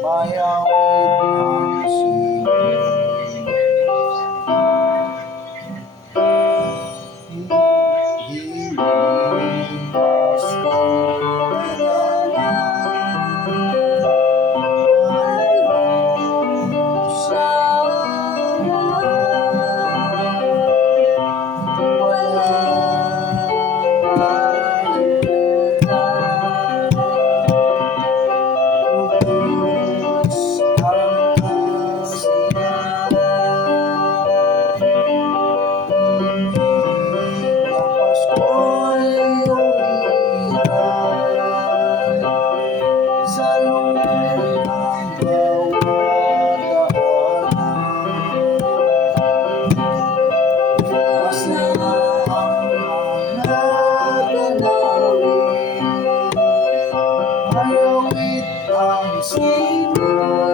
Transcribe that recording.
mayawit ang sinulit. Hiling pasto na sa loob ng bawat tahanan. Mas na ang mga tanawin, mayawit ang sinulit.